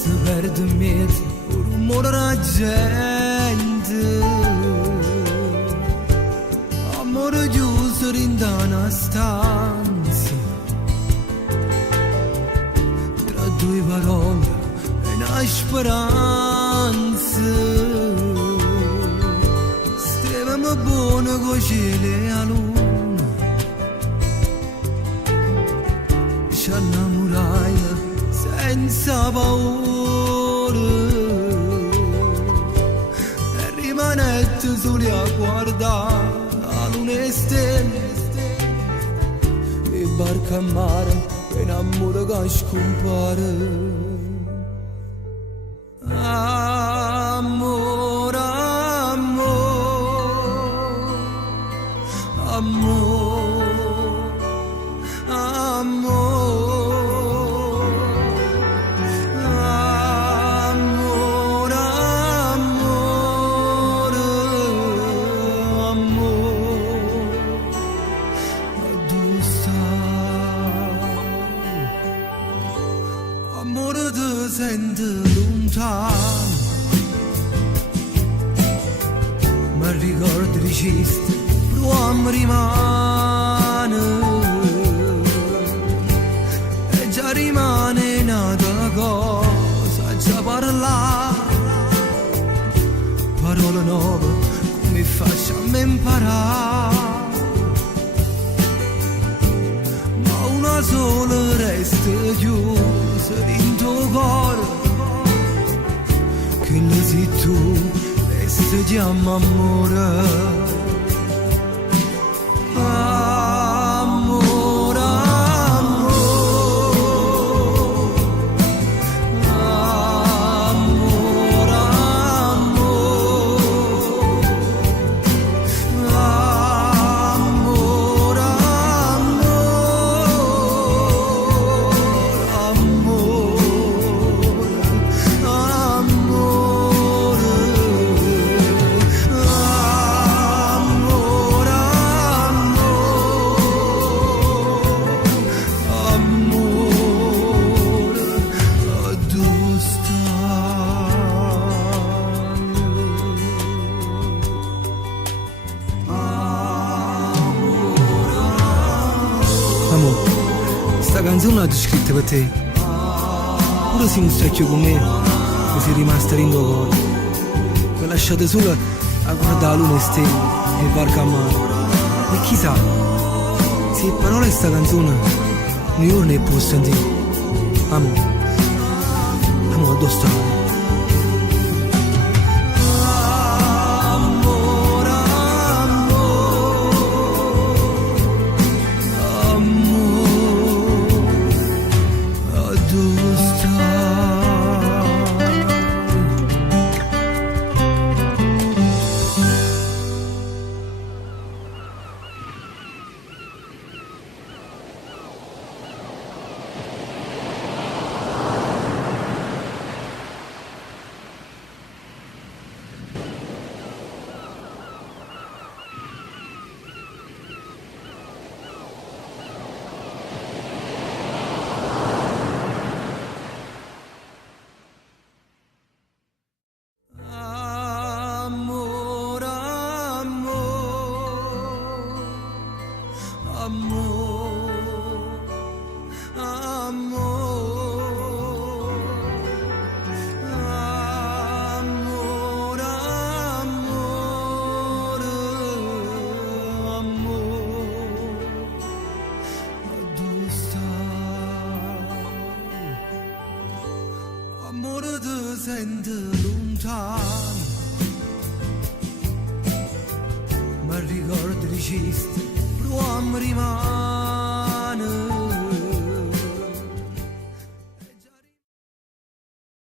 si perde in mezzo il rumore della gente. Amore chiuso in una stanza, tra due parole e una speranza. Stevamo buone con cielo e la luna, ci innamorai senza paura e rimanette soli a guardare la luna e stelle e barca a mare e un amore che scompare. Amore, amore, amore, amore, amore, amore, dove stai? Amore ti sento lontano, mi ricordo di cisto, l'uomo rimane e già rimane nata cosa, già parla parole nuove come facciamo imparare, ma una sola resta chiusa dentro il cuore, che le sei tu e si chiama amore. Amore, amore, amore, amore, sta canzone l'ho scritta per te. Pure se non specchio con me, mi sei rimasta in cuore. Mi lasciate sola a guardare la luna e stelle e il varco a mare. E chissà, se le parole di sta canzone io ne posso sentire. Amore, amore, dove stai? Amore ti sento lontano, ma ricordo di cisto, l'uomo rimane